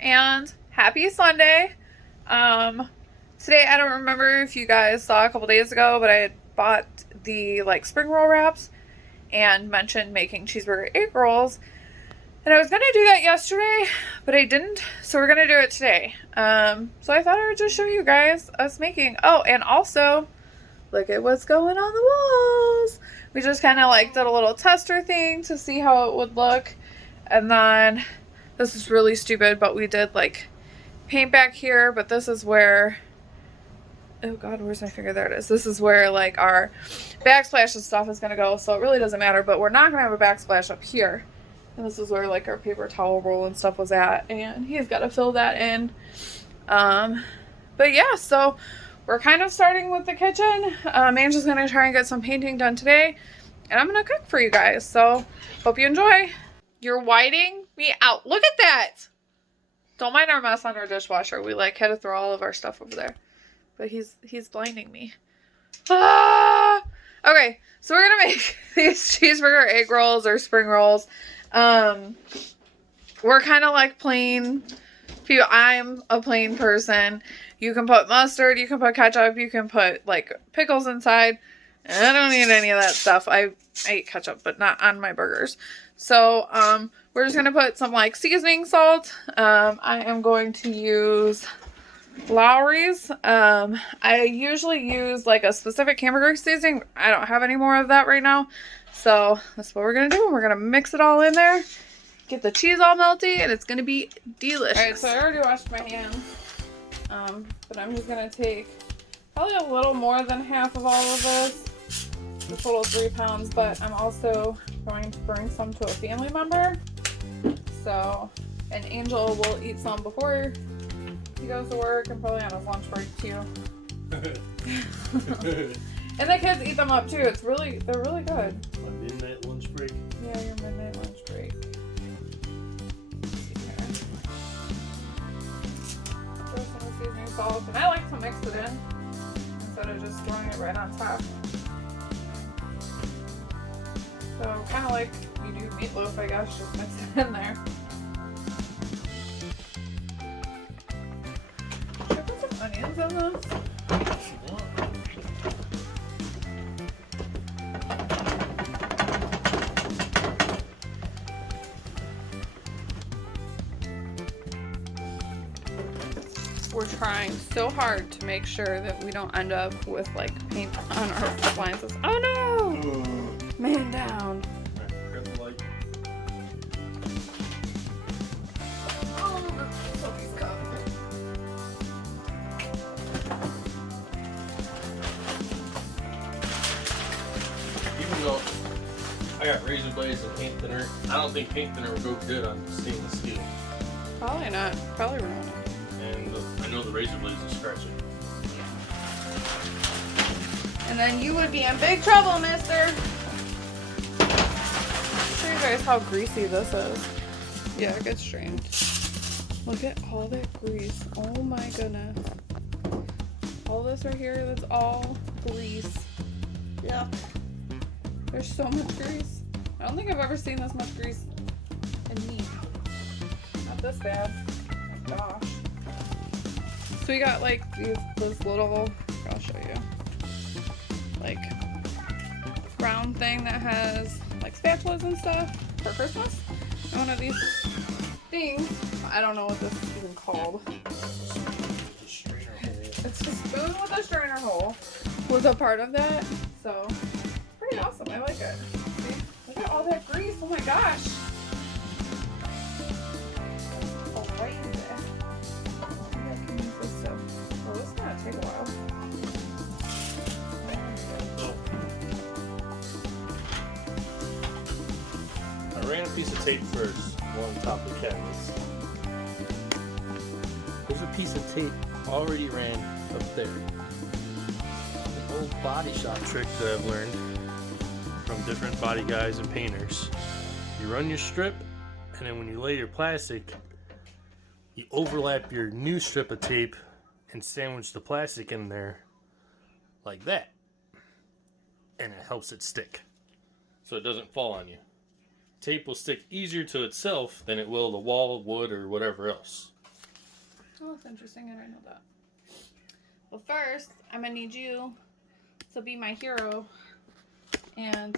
and happy Sunday. Today I don't remember if you guys saw a couple days ago, but I had bought the spring roll wraps and mentioned making cheeseburger egg rolls. And I was gonna do that yesterday, but I didn't, so we're gonna do it today. So I thought I would just show you guys us making. Oh, and also look at what's going on the walls. We just kind of did a little tester thing to see how it would look. And then this is really stupid, but we did paint back here, but this is where, oh god, where's my finger? There it is. This is where our backsplash and stuff is gonna go, so it really doesn't matter, but we're not gonna have a backsplash up here. And this is where our paper towel roll and stuff was at, and he's got to fill that in. But yeah, so we're kind of starting with the kitchen. Angela's gonna try and get some painting done today, and I'm gonna cook for you guys, so hope you enjoy. You're whiting me out. Look at that. Don't mind our mess on our dishwasher. We had to throw all of our stuff over there, but he's blinding me. Ah! Okay, so we're gonna make these cheeseburger egg rolls or spring rolls. We're kind of plain people. I'm a plain person. You can put mustard, you can put ketchup, you can put pickles inside. I don't need any of that stuff. I eat ketchup, but not on my burgers. So, we're just gonna put some seasoning salt. I am going to use Lowry's. I usually use a specific hamburger seasoning. I don't have any more of that right now. So that's what we're gonna do. We're gonna mix it all in there, get the cheese all melty, and it's gonna be delicious. Alright, so I already washed my hands. But I'm just gonna take probably a little more than half of all of this. The total 3 pounds, but I'm also going to bring some to a family member. So, and Angel will eat some before he goes to work and probably on his lunch break too. And the kids eat them up too. They're really good. My midnight lunch break? Yeah, your midnight lunch break. Throw some seasoning salt, and I like to mix it in instead of just throwing it right on top. So kind of like you do meatloaf, I guess, just mix it in there. Should I put some onions in this? We're trying so hard to make sure that we don't end up with paint on our appliances. Oh no! Man down. Grab the light. Oh, that's Sophie's cup. Even though I got razor blades and paint thinner, I don't think paint thinner would go good on stainless steel. Probably not. Probably ruin it. And I know the razor blades will scratch it. And then you would be in big trouble, mister. Show you guys how greasy this is. Yeah, it gets strained. Look at all that grease. Oh my goodness. All this right here, that's all grease. Yeah. There's so much grease. I don't think I've ever seen this much grease in meat. Not this bad. Oh my gosh. So we got this little, I'll show you, round thing that has spatulas and stuff for Christmas. And one of these things, I don't know what this is even called. It's a spoon with a strainer hole was a part of that. So pretty awesome. I like it. See? Look at all that grease. Oh my gosh. Alright. Oh, this is gonna take a while. I ran a piece of tape first along the top of the cabinets. There's a piece of tape already ran up there. An old body shop trick that I've learned from different body guys and painters. You run your strip, and then when you lay your plastic, you overlap your new strip of tape and sandwich the plastic in there like that. And it helps it stick, so it doesn't fall on you. Tape will stick easier to itself than it will the wall, wood, or whatever else. Oh, that's interesting. I didn't know that. Well, first, I'm gonna need you to be my hero and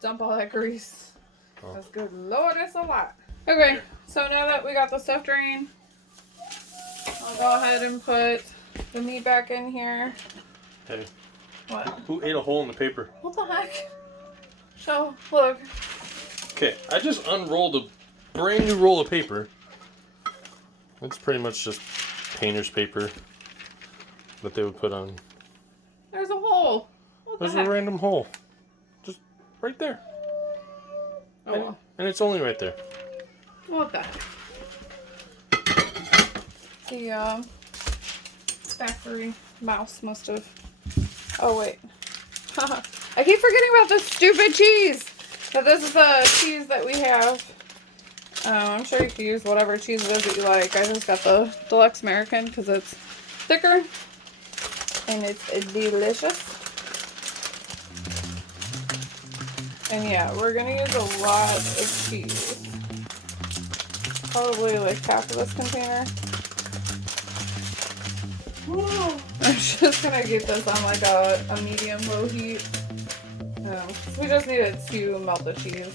dump all that grease. Oh. That's good. Lord, that's a lot. Okay, so now that we got the stuff drained, I'll go ahead and put the meat back in here. Hey. What? Who ate a hole in the paper? What the heck? So, look. Okay, I just unrolled a brand new roll of paper. It's pretty much just painter's paper that they would put on. There's a hole. What the There's heck? a random hole. Just right there. Oh, well. And it's only right there. What the heck? The factory mouse must have. Oh wait. I keep forgetting about this stupid cheese. But this is the cheese that we have. I'm sure you can use whatever cheese it is that you like. I just got the Deluxe American because it's thicker and it's delicious. And yeah, we're gonna use a lot of cheese. Probably like half of this container. I'm just gonna get this on like a medium-low heat. We just need it to melt the cheese,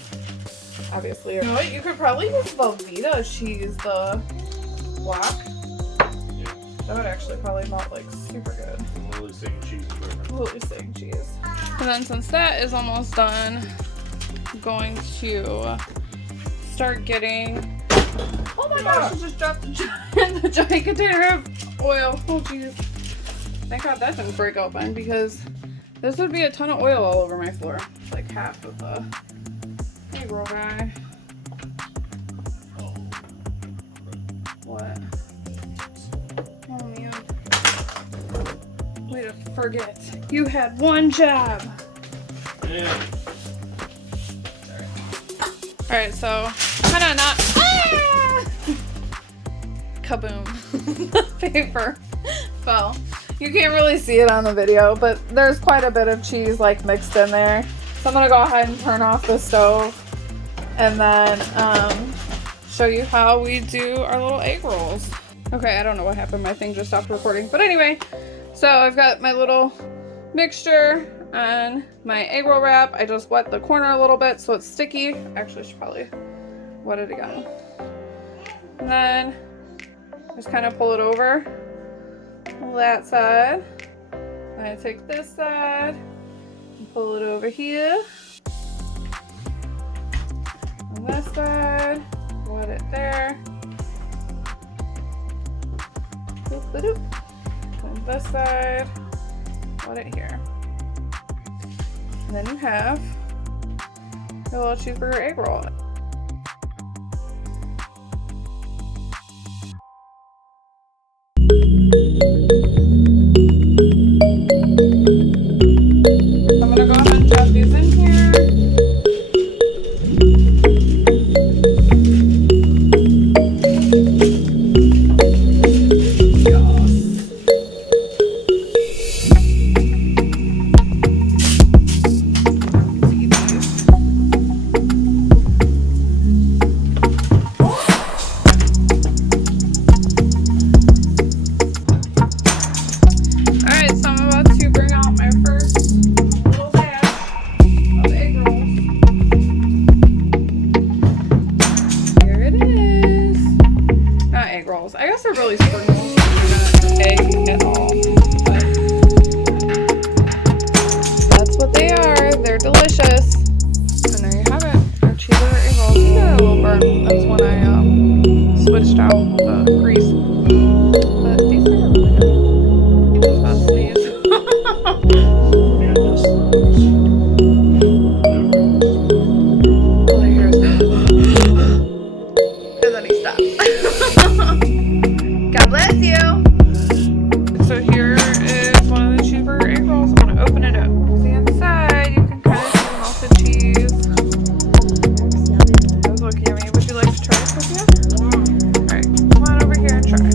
obviously. You know what? You could probably use Velveeta cheese, the block. Yeah. That would actually probably melt like super good. Lily Singing cheese. Lily Singing cheese. And then since that is almost done, I'm going to start getting. Oh my gosh! I just dropped the giant container of oil. Oh jeez. Thank God that didn't break open because this would be a ton of oil all over my floor. It's like half of the egg roll guy. What? Oh man. Way to forget. You had one job. Yeah. Alright, so kind of not. Ah! Kaboom. The paper fell. You can't really see it on the video, but there's quite a bit of cheese like mixed in there. So I'm gonna go ahead and turn off the stove and then show you how we do our little egg rolls. Okay, I don't know what happened. My thing just stopped recording. But anyway, so I've got my little mixture on my egg roll wrap. I just wet the corner a little bit so it's sticky. Actually, I should probably wet it again. And then just kind of pull it over that side. I take this side and pull it over here. On this side, wet it there. Doop-a-doop. On this side, wet it here. And then you have your little cheeseburger egg roll. I'm gonna go ahead and drop these in here. I guess they're really spring rolls. They're not egg at all. But that's what they are. They're delicious. And there you have it. Our cheeseburger egg rolls. You got a little burn. That's when I switched out the grease. But these are really good. I was about to sneeze. All I hear is and then he stops. God bless you. So here is one of the cheeseburger egg rolls. I'm gonna open it up. See inside, you can kind of see the melted cheese. Those look yummy. Would you like to try it, Sophia? Alright, come on over here and try it.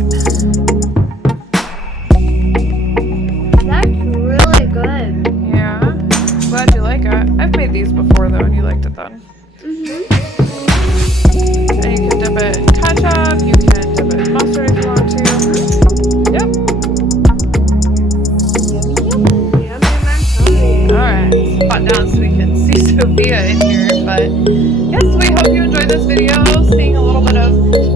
That's really good. Yeah, glad you like it. I've made these before though, and you liked it then. Mm-hmm. And you can dip it in ketchup. You can dip it in in here. But yes, we hope you enjoyed this video, seeing a little bit of